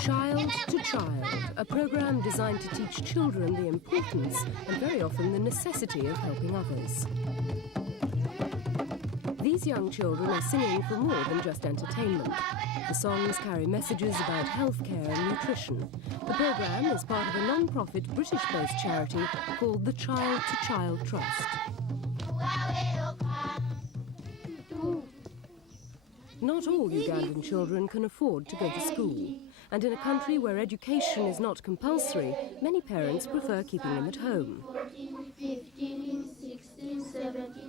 Child to Child, a program designed to teach children the importance and very often the necessity of helping others. These young children are singing for more than just entertainment. The songs carry messages about healthcare and nutrition. The program is part of a non-profit British-based charity called the Child to Child Trust. Not all Ugandan children can afford to go to school. And in a country where education is not compulsory, many parents prefer keeping them at home.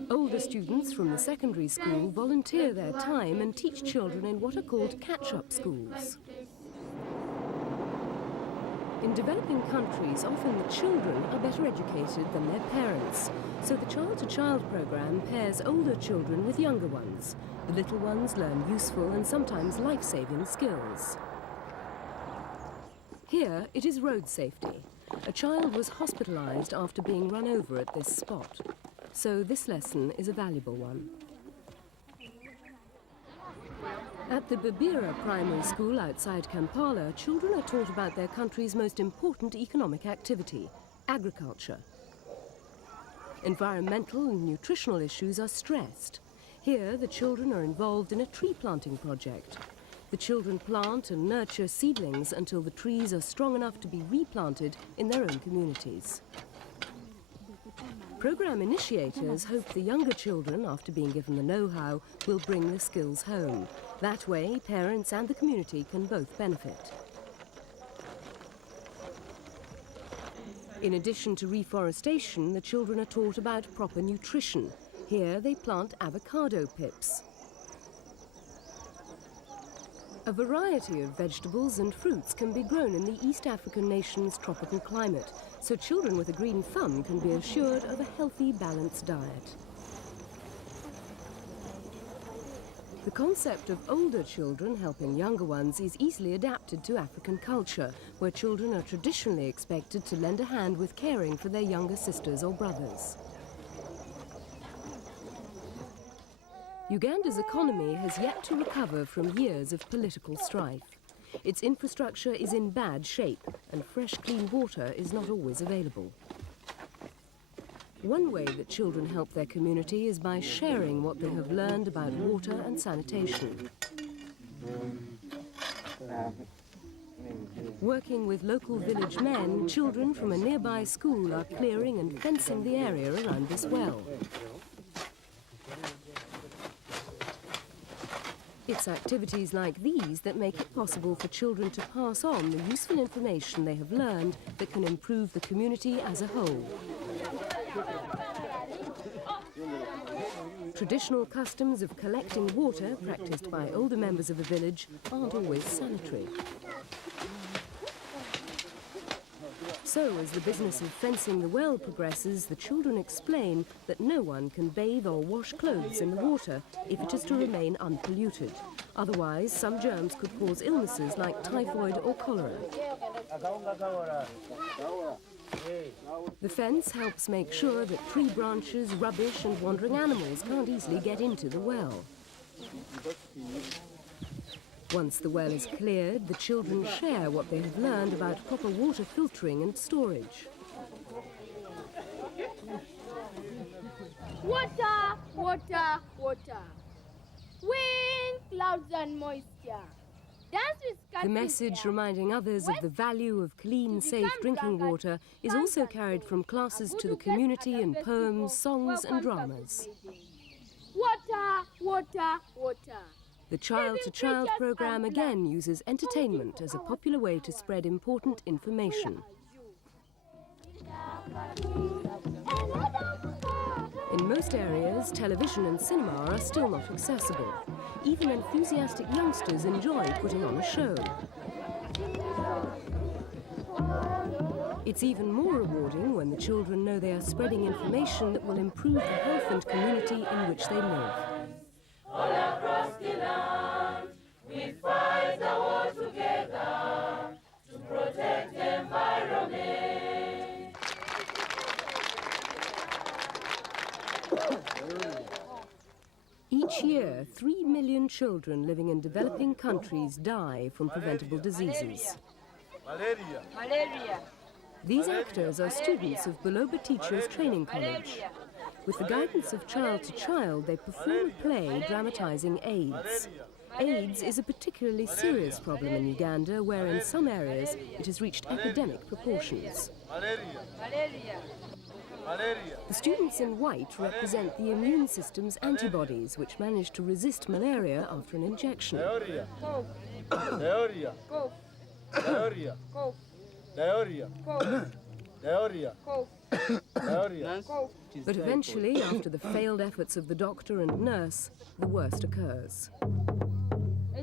Older students from the secondary school volunteer their time and teach children in what are called catch-up schools. In developing countries, often the children are better educated than their parents. So the Child-to-Child program pairs older children with younger ones. The little ones learn useful and sometimes life-saving skills. Here, it is road safety. A child was hospitalized after being run over at this spot. So this lesson is a valuable one. At the Bbira Primary School outside Kampala, children are taught about their country's most important economic activity, agriculture. Environmental and nutritional issues are stressed. Here, the children are involved in a tree planting project. The children plant and nurture seedlings until the trees are strong enough to be replanted in their own communities. Program initiators hope the younger children, after being given the know-how, will bring the skills home. That way, parents and the community can both benefit. In addition to reforestation, the children are taught about proper nutrition. Here, they plant avocado pips. A variety of vegetables and fruits can be grown in the East African nation's tropical climate, so children with a green thumb can be assured of a healthy, balanced diet. The concept of older children helping younger ones is easily adapted to African culture, where children are traditionally expected to lend a hand with caring for their younger sisters or brothers. Uganda's economy has yet to recover from years of political strife. Its infrastructure is in bad shape, and fresh, clean water is not always available. One way that children help their community is by sharing what they have learned about water and sanitation. Working with local village men, children from a nearby school are clearing and fencing the area around this well. It's activities like these that make it possible for children to pass on the useful information they have learned that can improve the community as a whole. Traditional customs of collecting water, practiced by older members of the village, aren't always sanitary. So, as the business of fencing the well progresses, the children explain that no one can bathe or wash clothes in the water if it is to remain unpolluted. Otherwise, some germs could cause illnesses like typhoid or cholera. The fence helps make sure that tree branches, rubbish and wandering animals can't easily get into the well. Once the well is cleared, the children share what they have learned about proper water filtering and storage. Water, water, water. Wind, clouds and moisture. Dance with The message reminding others of the value of clean, safe drinking water is also carried from classes to the community in poems, songs and dramas. Water, water, water. The Child-to-Child program again uses entertainment as a popular way to spread important information. In most areas, television and cinema are still not accessible. Even enthusiastic youngsters enjoy putting on a show. It's even more rewarding when the children know they are spreading information that will improve the health and community in which they live. All across the land, we fight the war together to protect the environment. Each year, 3 million children children living in developing countries die from preventable diseases. Malaria. These actors are students of Bbira Teachers Training College. With the guidance of Child to Child, they perform a play dramatizing AIDS. AIDS is a particularly serious problem in Uganda, where in some areas it has reached epidemic proportions. The students in white represent the immune system's antibodies, which manage to resist malaria after an injection. But eventually, after the failed efforts of the doctor and nurse, the worst occurs.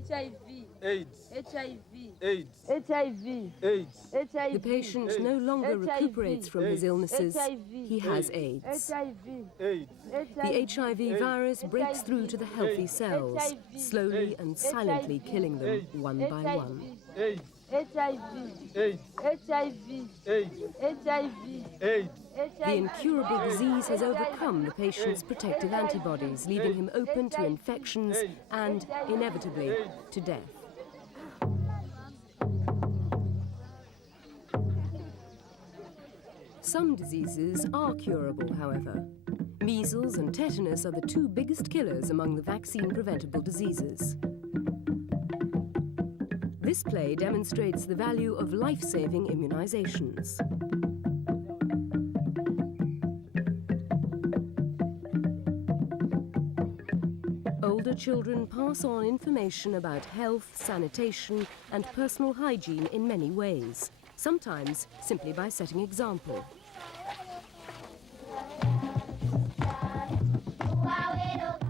HIV. AIDS. HIV. AIDS. HIV. AIDS. HIV. The patient no longer recuperates from his illnesses. He has AIDS. AIDS. The HIV virus breaks through to the healthy cells, slowly and silently killing them one by one. AIDS. HIV. AIDS. HIV. AIDS. HIV. AIDS. The incurable disease has overcome the patient's protective antibodies, leaving him open to infections and, inevitably, to death. Some diseases are curable, however. Measles and tetanus are the two biggest killers among the vaccine-preventable diseases. This play demonstrates the value of life-saving immunizations. Older children pass on information about health, sanitation, and personal hygiene in many ways, sometimes simply by setting example.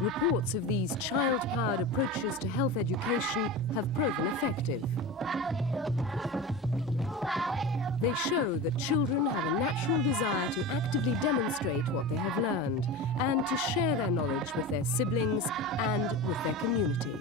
Reports of these child-powered approaches to health education have proven effective. They show that children have a natural desire to actively demonstrate what they have learned and to share their knowledge with their siblings and with their community.